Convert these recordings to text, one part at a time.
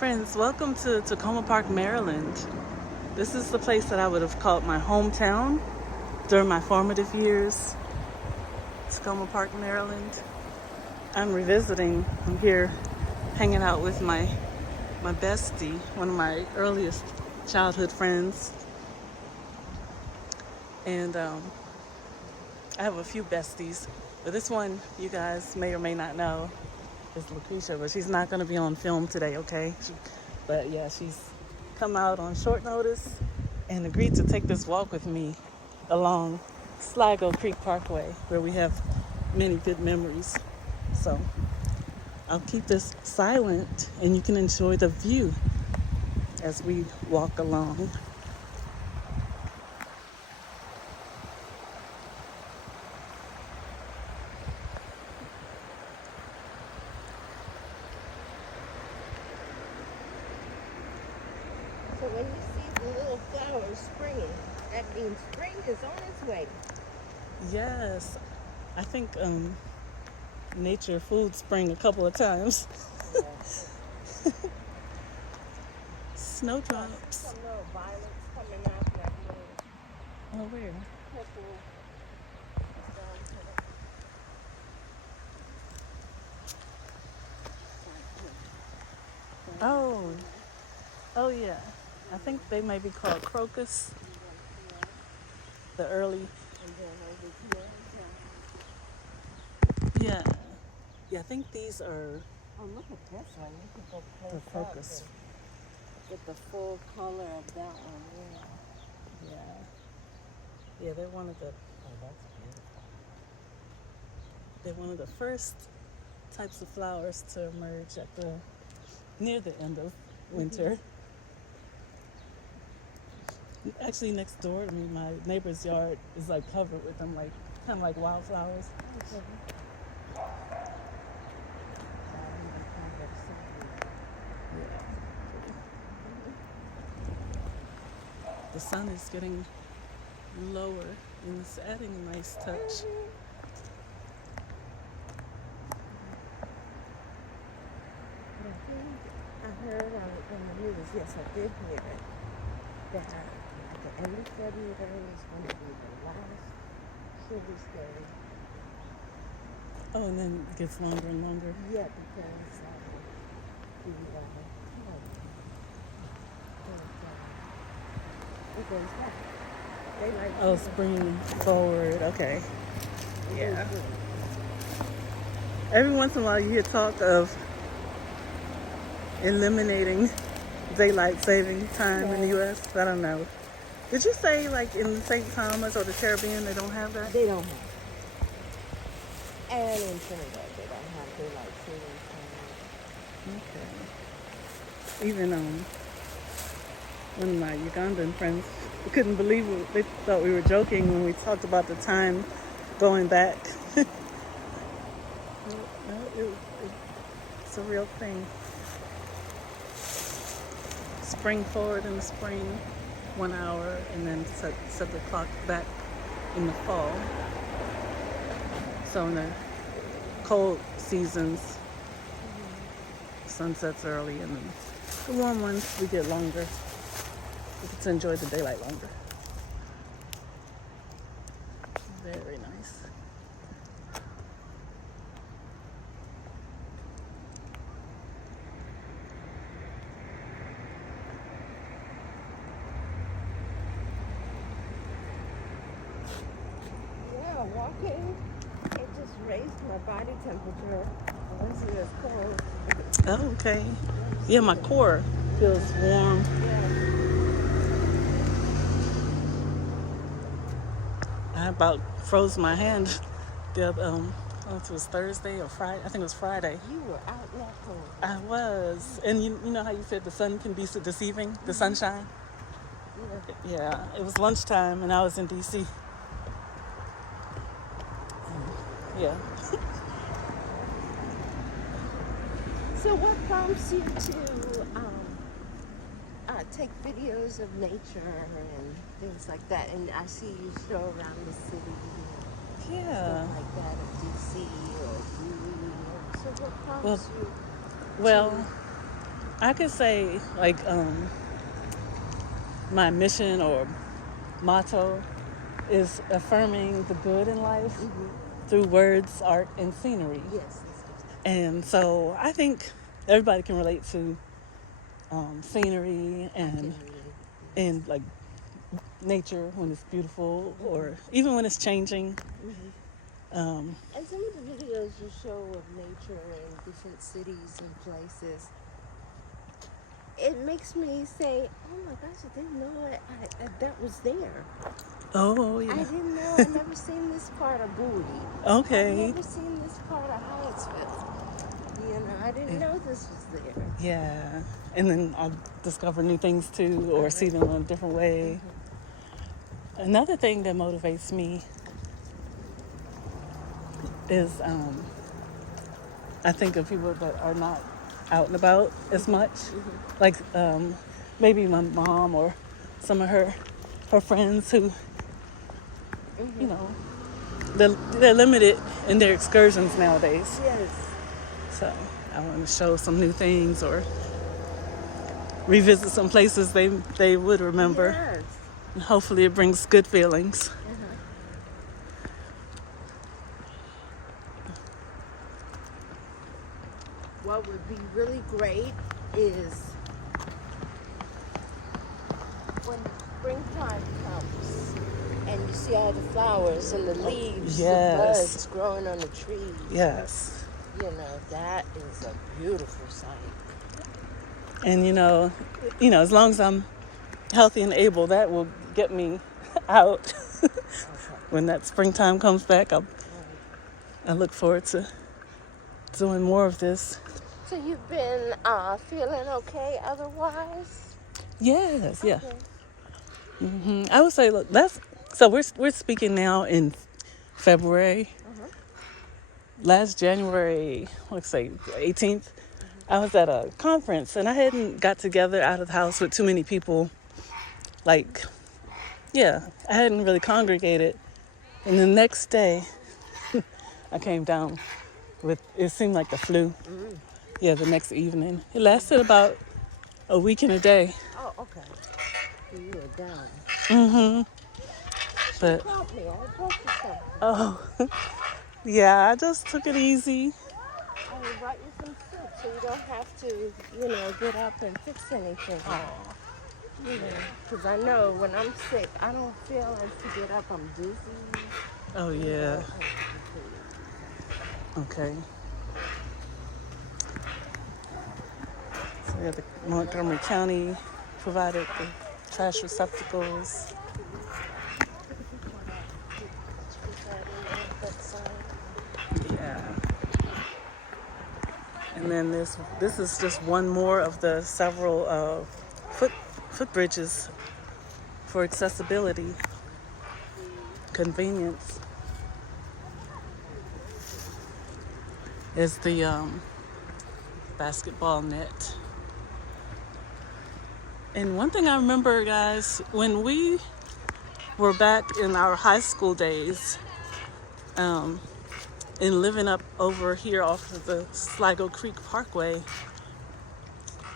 Friends, welcome to Tacoma Park, Maryland. This is the place that I would have called my hometown during my formative years. Tacoma Park, Maryland. I'm revisiting. I'm here hanging out with my bestie, one of my earliest childhood friends. And I have a few besties, but this one you guys may or may not know is Lucretia, but she's not going to be on film today, okay? But yeah, she's come out on short notice and agreed to take this walk with me along Sligo Creek Parkway, where we have many good memories. So I'll keep this silent and you can enjoy the view as we walk along. So when you see the little flowers springing, that means spring is on its way. Yes, I think nature food spring a couple of times. Snowdrops. Some little violets coming out that little Oh, where? purple. Oh yeah. I think they may be called crocus. The early. Yeah. Yeah, I think these are Oh, look at this one. You can go the close crocus. up and get the full color of that one. Yeah. Yeah. Yeah, they're one of the Oh, that's beautiful. they're one of the first types of flowers to emerge near the end of winter. Actually, next door to me, my neighbor's yard is like covered with them, like kind of like wildflowers. The sun is getting lower and it's adding a nice touch. I heard on the news, yes, I did hear it, that the end of February is going to be the last Chili's Day. Oh, and then it gets longer and longer. Yeah, because it goes back. They like Oh, spring forward. Okay. Yeah. Every once in a while you hear talk of eliminating daylight saving time in the U.S. I don't know. Did you say like in St. Thomas or the Caribbean they don't have that? They don't have. And in Trinidad, they don't have daylight saving time. Okay. Even one of my Ugandan friends couldn't believe it. They thought we were joking when we talked about the time going back. It's a real thing. Spring forward in the spring, 1 hour, and then set the clock back in the fall. So in the cold seasons, sunsets early, and then the warm ones we get longer. We get to enjoy the daylight longer. Very nice. Yeah, walking, it just raised my body temperature. I wasn't as cold. Oh, okay. Yeah, my core feels warm. Yeah. I about froze my hand the other, I don't know if it was Thursday or Friday. I think it was Friday. You were out in that cold. I was. And you know how you said the sun can be so deceiving? The sunshine? Yeah. Yeah, it was lunchtime and I was in D.C. Yeah. So what prompts you to take videos of nature and things like that? And I see you show around the city and Yeah. stuff like that in DC or Bowie. So what prompts you Well, I could say like my mission or motto is affirming the good in life through words, art, and scenery. Yes. And so I think everybody can relate to scenery I can and relate. Yes. and like nature when it's beautiful or even when it's changing. Um, And some of the videos you show of nature in different cities and places, it makes me say, "Oh my gosh, I didn't know that was there. oh I yeah, didn't know. I never seen this part of Bowie. I've okay, never seen this part of Hyattsville. You know, I didn't yeah. know this was there." Yeah. And then I'll discover new things too or see them in a different way. Another thing that motivates me is I think of people that are not out and about as much. Like maybe my mom or some of her friends who, you know, they're limited in their excursions nowadays. Yes. So I want to show some new things or revisit some places they would remember. Yes. And hopefully it brings good feelings. What would be really great is when springtime comes and you see all the flowers and the leaves, yes. the buds growing on the trees. Yes. You know, that is a beautiful sight. And as long as I'm healthy and able, that will get me out. When that springtime comes back, I look forward to doing more of this. So you've been feeling okay otherwise? Yes, yeah. Okay. I would say, look, we're speaking now in February. Last January, let's say 18th, I was at a conference and I hadn't got together out of the house with too many people. Like, yeah, I hadn't really congregated. And the next day, I came down with, it seemed like the flu. Yeah, the next evening. It lasted about a week and a day. Oh, okay. So you were down. But, Called me. I brought you something. oh, yeah, I just took it easy. I brought you some soup so you don't have to, get up and fix anything. Because I know when I'm sick, I don't feel as to get up. I'm dizzy. Oh, yeah. Okay. So, yeah, the Montgomery County provided the trash receptacles. Yeah. And then this is just one more of the several footbridges for accessibility, convenience. Is the basketball net. And one thing I remember, guys, when we were back in our high school days, and living up over here off of the Sligo Creek Parkway,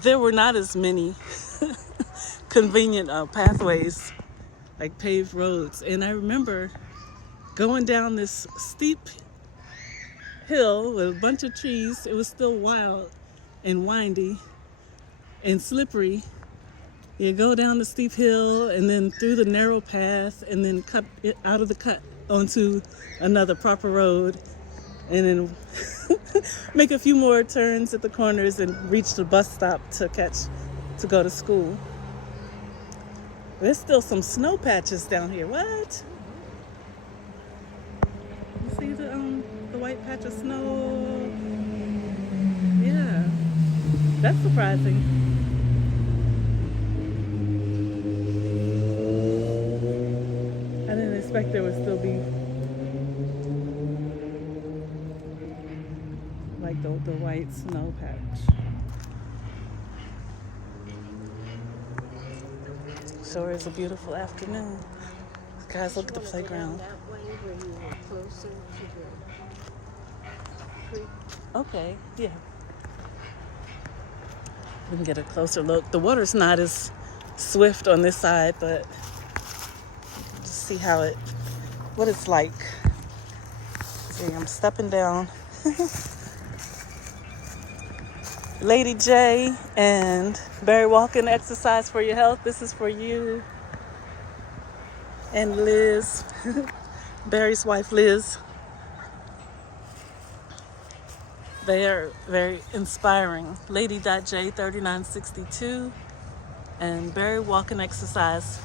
there were not as many convenient pathways, like paved roads. And I remember going down this steep hill with a bunch of trees. It was still wild and windy and slippery. You go down the steep hill and then through the narrow path and then cut it out of the cut onto another proper road and then make a few more turns at the corners and reach the bus stop to go to school. There's still some snow patches down here. What? You see the white patch of snow? Yeah, that's surprising. I didn't expect there would still be like the white snow patch. Sure is a beautiful afternoon. Guys, look at the playground. That way where you were closer to the creek. Okay, yeah. We can get a closer look. The water's not as swift on this side, but just see what it's like. See, I'm stepping down. Lady J and Barry Walking, exercise for your health. This is for you. And Liz, Barry's wife Liz. They are very inspiring. Lady.J 3962 and Barry Walking, exercise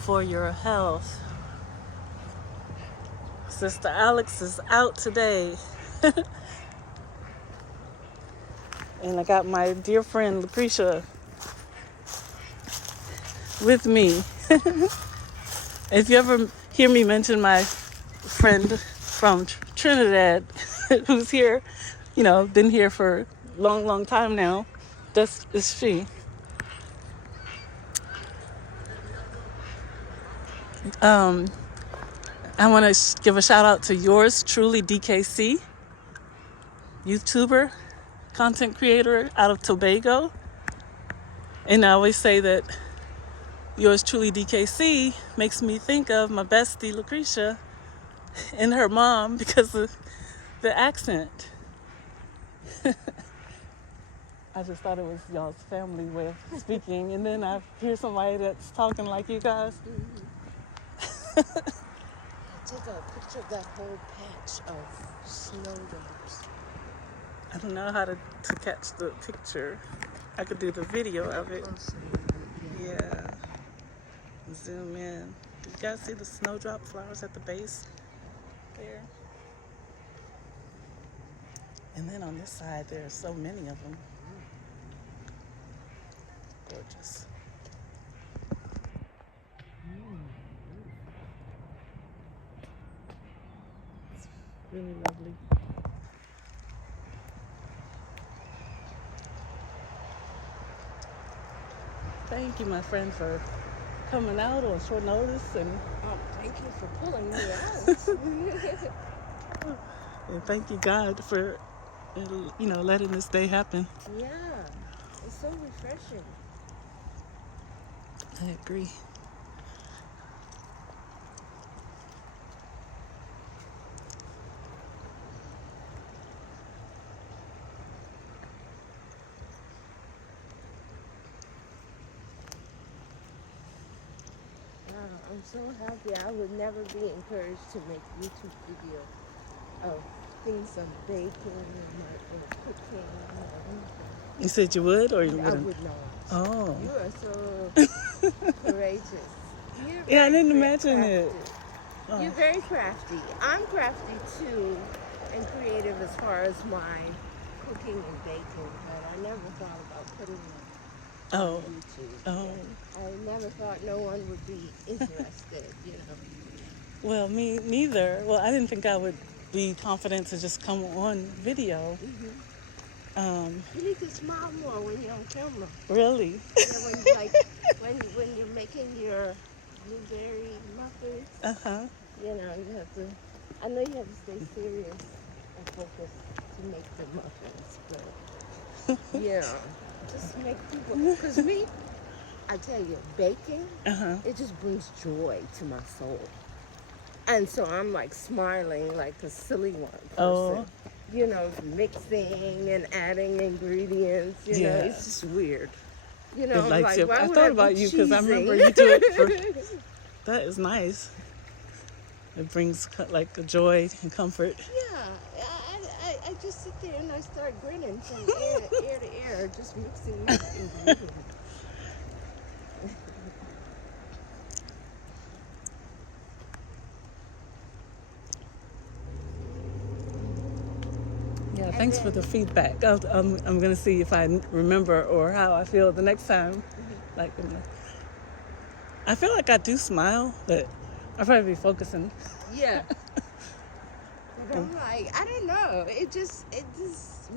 for your health. Sister Alex is out today. And I got my dear friend Lucretia with me. If you ever hear me mention my friend from Trinidad who's here, been here for a long, long time now, this is she. I want to give a shout out to yours truly, DKC, YouTuber, content creator out of Tobago. And I always say that yours truly, DKC, makes me think of my bestie Lucretia and her mom because of the accent. I just thought it was y'all's family way of speaking, and then I hear somebody that's talking like you guys. I took a picture of that whole patch of snowdrops. I don't know how to catch the picture. I could do the video of it. Yeah. Zoom in. Did you guys see the snowdrop flowers at the base there? And then on this side, there are so many of them. Gorgeous. It's really lovely. Thank you, my friend, for coming out on short notice, and Thank you for pulling me out. and thank you, God, for letting this day happen. Yeah, it's so refreshing. I agree. I'm so happy. I would never be encouraged to make YouTube video of things I'm baking or cooking. You said you would, or you I wouldn't? would not. Oh. You are so courageous. Yeah, I didn't imagine it. Oh. You're very crafty. I'm crafty too, and creative as far as my cooking and baking, but I never thought about putting it on YouTube. Oh. And I never thought no one would be interested, Well, me neither. Well, I didn't think I would be confident to just come on video. Mm-hmm. You need to smile more when you're on camera. Really? When you're making your blueberry muffins. You have to. I know you have to stay serious and focused to make the muffins, but just make people. Because I tell you, baking, it just brings joy to my soul. And so I'm like smiling like a silly one person. Mixing and adding ingredients, it's just weird. I thought about you because I remember you do it that is nice. It brings like a joy and comfort. Yeah, I just sit there and I start grinning from ear to ear, just mixing ingredients. Yeah, thanks for the feedback. I'm going to see if I remember or how I feel the next time. I feel like I do smile, but I'll probably be focusing. Yeah. But I'm like, I don't know. It just,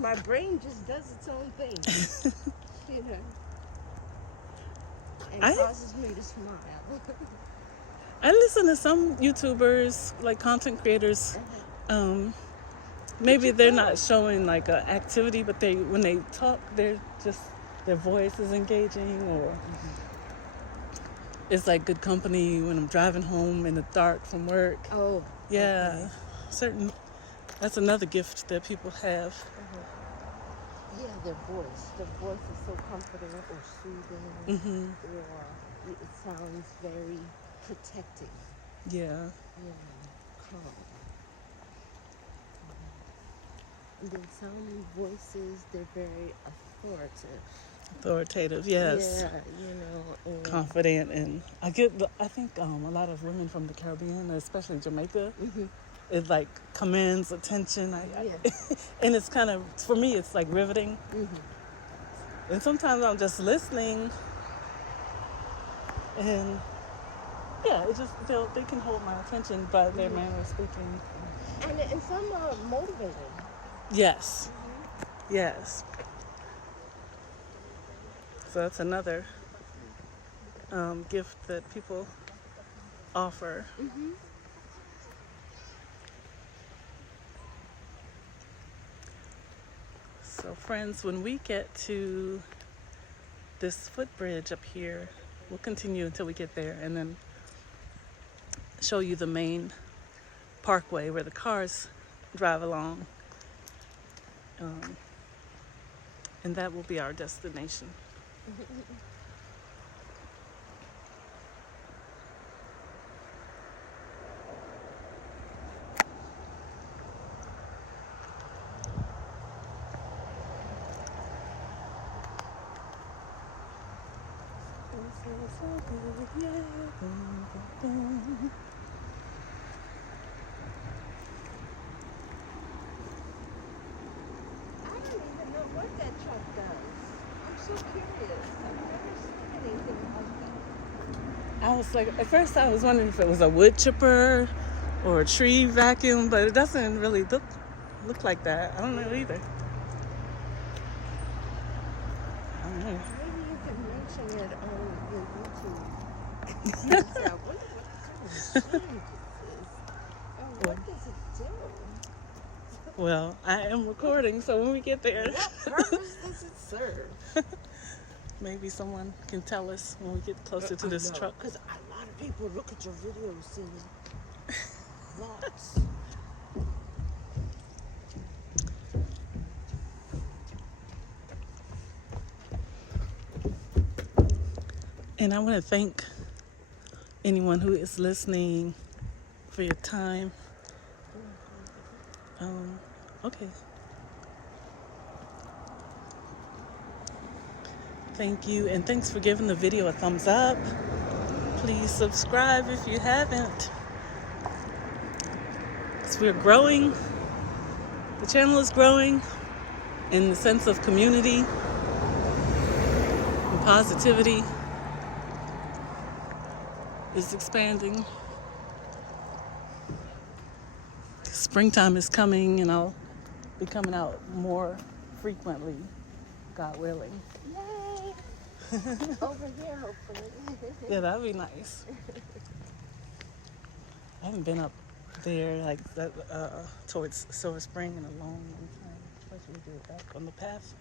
my brain just does its own thing. And causes me to smile. I listen to some YouTubers, like content creators. Maybe they're not showing like an activity, but when they talk, they're just their voice is engaging, or it's like good company when I'm driving home in the dark from work. Oh, Yeah, certain. That's another gift that people have. yeah, their voice. Their voice is so comforting or soothing, or it sounds very protective. Yeah, Calm. And then some voices, they're very authoritative. authoritative. Yes, Yeah, and confident, and I think a lot of women from the Caribbean, especially Jamaica, it like commands attention. yeah. And it's kind of, for me, it's like riveting. And sometimes I'm just listening, and yeah, it just they can hold my attention by their manner of speaking. And some are motivating. Yes, yes. So that's another gift that people offer. So, friends, when we get to this footbridge up here, we'll continue until we get there, and then show you the main parkway where the cars drive along. And that will be our destination. I don't even know what that truck does. I'm so curious. I've never seen anything like that. I was like, at first I was wondering if it was a wood chipper or a tree vacuum, but it doesn't really look like that. I don't know either. I don't know. Maybe you can mention it on your YouTube. I wonder what kind of machine this is. And what does it do? Well, I am recording, so when we get there, What purpose does it serve? maybe someone can tell us when we get closer to this truck. Because a lot of people look at your videos, see lots. And I want to thank anyone who is listening for your time. Okay. Thank you, and thanks for giving the video a thumbs up. Please subscribe if you haven't. So we're growing. The channel is growing in the sense of community and positivity. Is expanding. Springtime is coming, and I'll be coming out more frequently, God willing. Yay! Over here, hopefully. Yeah, that'd be nice. I haven't been up there like that towards Silver Spring in a long time. Especially do it back on the path.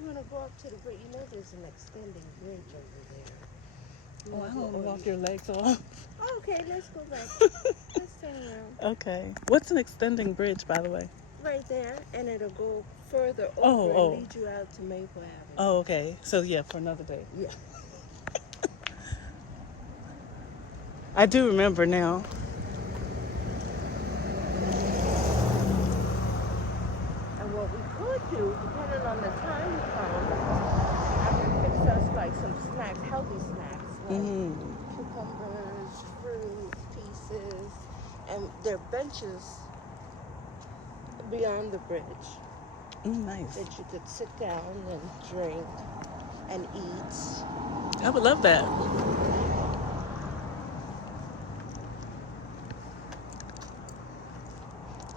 You want to go up to the bridge? You know there's an extending bridge over there. Oh, I don't want to walk your legs off. Oh, okay, let's go back. Let's turn around. Okay. What's an extending bridge, by the way? Right there, and it'll go further over Oh. and lead you out to Maple Avenue. Oh, okay. So, yeah, for another day. Yeah. I do remember now. And what we could do, depending on the time you come, I can fix us like some snacks, healthy snacks, like cucumbers, fruit pieces, and there are benches beyond the bridge Nice. that you could sit down and drink and eat. I would love that.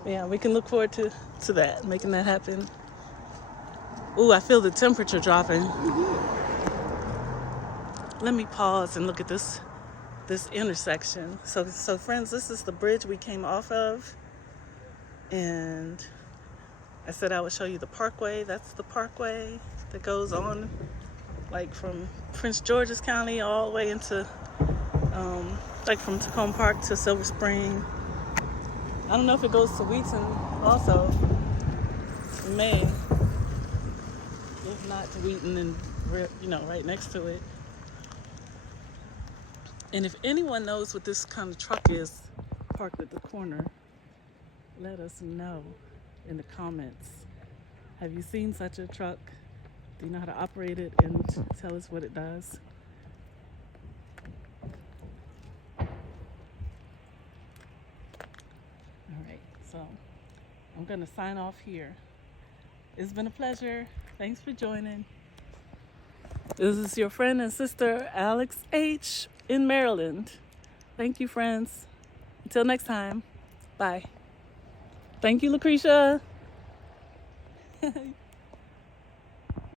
Yeah, we can look forward to that, making that happen. Ooh, I feel the temperature dropping. Let me pause and look at this intersection. So friends, this is the bridge we came off of. And I said I would show you the parkway. That's the parkway that goes on like from Prince George's County all the way into like from Tacoma Park to Silver Spring. I don't know if it goes to Wheaton also. It may. If not to Wheaton and right next to it. And if anyone knows what this kind of truck is parked at the corner, let us know in the comments. Have you seen such a truck? Do you know how to operate it and tell us what it does? Alright, so I'm gonna sign off here. It's been a pleasure. Thanks for joining. This is your friend and sister, Alex H. in Maryland. Thank you, friends. Until next time. Bye. Thank you, Lucretia.